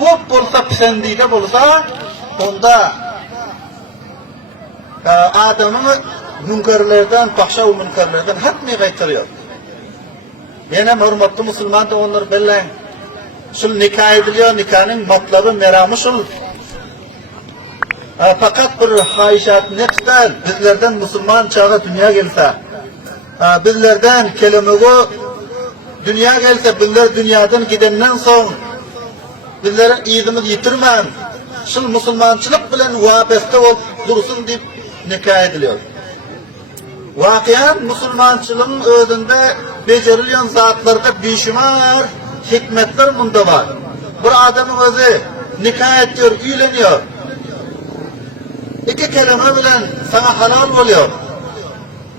mahbub bolsa, pisendide bolsa, onda adamı münkerlerden, fahşa-u münkerlerden hatmi gaytırıyor. Yine hürmetli Müslüman da onlar bilen şul nikah ediliyor, nikahın matlabı, meramı şul. Fakat bir haişat nefsler bizlerden Müslüman çağı dünya gelse, bizlerden kelimegu dünya gelse, bizler dünyadan gidenden son bizlerin iyidimiz yitirmen, şul Müslümançılık bilen vabeste olup dursun deyip nikah ediliyor. Vakiyen Müslümançılığın özünde becerilen zatlarda bişumar hikmetler bunda var. Bir adamın özü nikah ediyor, üyleniyor. İki kelime bilen sana halal oluyor.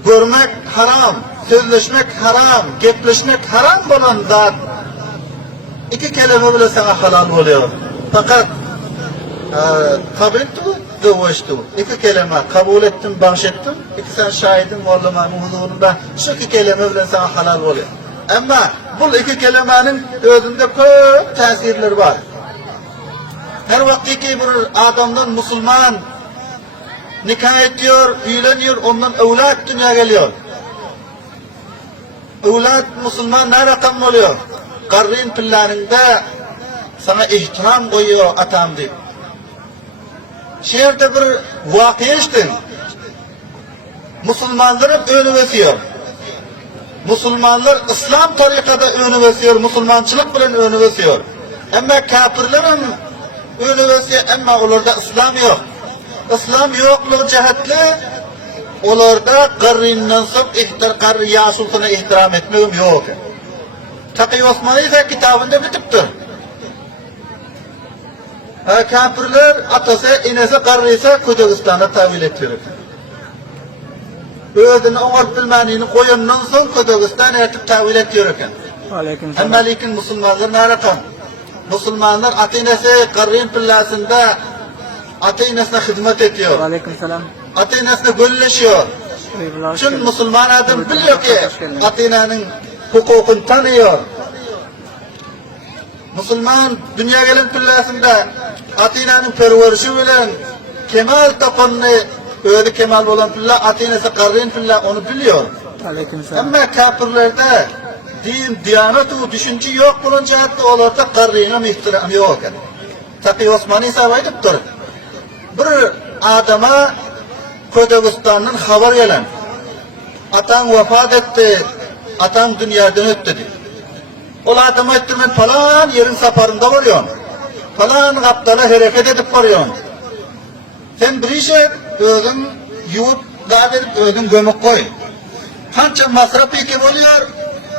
Görmek haram, sözleşmek haram, gepleşmek haram olan zat iki kelime bile sana halal oluyor. Fakat kabiltu, zavvajtu. İki kelime kabul ettim, bahşettim. İki sen şahidin vallamanın huzurunda şu iki kelime bile sana halal oluyor. Ama bu iki kelimenin özünde çok tesirleri var. Her vakti ki bir adamdan Müslüman nikah ediyor, üyleniyor, ondan evlat dünya geliyor. Evlat Müslüman ne rakam oluyor? Karrin pillarında sana ihtiram koyuyor atam deyip. Şehirde bir vakıya iştin. Müslümanların önü vesiyor. Müslümanlar İslam tarikada önü vesiyor, Müslümançılık bilen önü vesiyor. Ama kafirlerin önü vesiyor, ama onlarda İslam yok. İslam yokluğu cihetli, onlarda qarrinden sonra qarri yaşulsuna ihtiram etmeyim yok. Taqi Osmani ise kitabında bitiptir. Kafirler atası, inesi, qarri ise Ködegistan'a tavil ediyor. Özünü oğurt bilmenini koyundan sonra Ködegistan etip tavil ediyor ekan. Ama lekin Müslümanlar ne rakam? Müslümanlar atinesi qarrin pillasında ata-enesine hizmet ediyor. Aleykümselam. Ata-enesine gölleşiyor. Çünkü Müslüman adam biliyor ki ata-enenin hukukunu tanıyor. Müslüman dünya gelen pillasında ata-enenin perverişi bilen kemal tapanını öyle kemal olan pilla, ata-enesi qarrin pilla onu biliyor. Aleykümselam. Ama kafirlerde din, diyaneti, düşünce yok bunun cihatta onlarda qarrine ihtiram yok. Taqi Osmani ise aytıptır. Bir adama Ködegistan'dan haber gelen, atan vefat etti, atan dünyadan öttü dedi. O adama ettim ben falan yerin saparında varıyorum. Falan kaptala hareket edip varıyorum. Sen bir işe özün yuvut daha verip özün gömük koy. Kança masraf iki oluyor,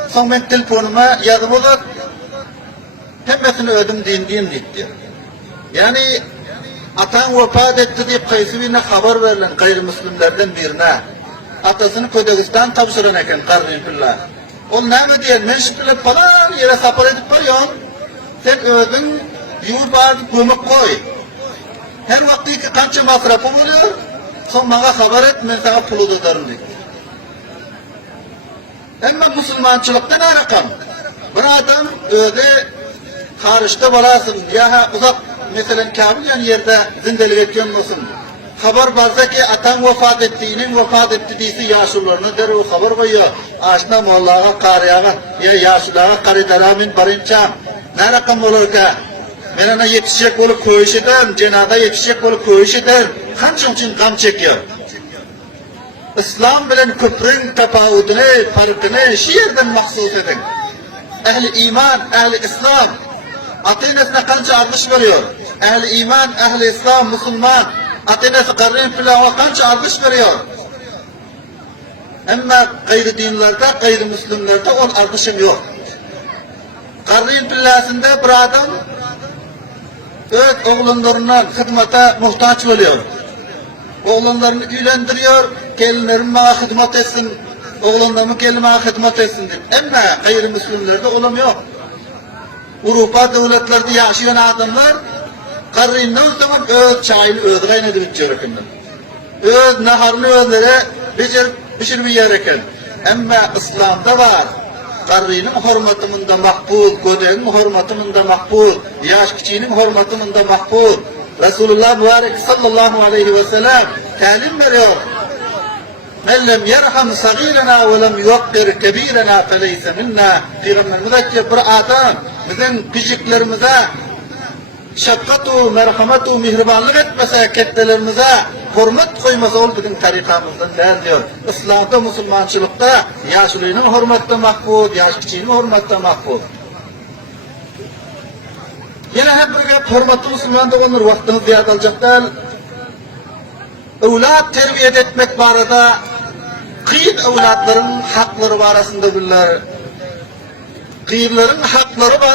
son ben telefonuma yazıp olur, hemmesini ödüm diyeyim diyor. Yani atan vefat etti deyip kaysı birine haber verilen gayrimüslimlerden birine atasını Ködegistan tapşıran eken qarrin pilla. O ne mi diyen? Men şüphele falan yere sapar edip varıyorum. Sen özün yuva bağırıp gömük koy. Her vakti ki kança masrafım oluyor, son bana haber et, ben sana pulu tutarım diyor. Ama Müslümançılıkta ne rakam? Bir adam öyle karışta varasın, ya uzak mesela Kabil yani yerde zindelik ediyorsun olsun. Haber varsa ki atan vefat ettiğinin vefat etti deyisi yaşlılarına der o haber koyuyor. Aşna mollağa, kariyağa, ya yaşlılara karidaramin barinçam. Ne rakam olur ki? Ben ona yetişecek olup koyuş eder, cenada yetişecek olup koyuş eder. Kançın için kan çekiyor. İslam bilen küfrün tefavudunu, farkını şu yerden mahsus edin. Ehli iman, ehli İslam, ata-enesine kança ardış veriyor. Ehli iman, ehli İslam, Müslüman, ata-enesi qarrin filan kança ardış veriyor. Ama gayri dinlerde, gayri Müslümlerde on ardışım yok. Qarrin fillasında bir adam öz oğlanlarından hizmete muhtaç oluyor. Oğlanlarını üylendiriyor, gelinlerim bana hizmet etsin, oğlanlarımın gelin bana hizmet etsin diyor. Ama gayrimüslimlerde olam yok. Avrupa devletlerde yaşayan adamlar qarrinden sonra öz çayını öz kaynatıp içiyor. Öz naharını özlere pişirip yer eken. Ama İslam'da var. qarrynyň hormatymynda makbul, gödegiň hormatymynda makbul, ýaş kiçiginiň hormatymynda makbul. Rasulullah mübarek sallallahu aleyhi ve sellem talim berýär. Men lem yerham sagirana we lem yuqqir kebirana feleyse minna. Peygamberimiz aýtdy, bir adam biziň küçüklerimize şefkatu, merhamatu, mihribanlyk etmese, kettelerimize hormat koymasa ol bizim tarikamızdan däl diyor. İslamda, musulmançylykda ýaşlygynyň hormatda makbul, ýaş kiçiginiň hormatda makbul. Ýene hep bir gep hormatly musulmanda olur wagtyňyz ýat aljakdan. Öwlat terbiýet etmek barada kıyın öwlatlaryň haklary barasynda bilýär. Kıyınlaryň haklary barasynda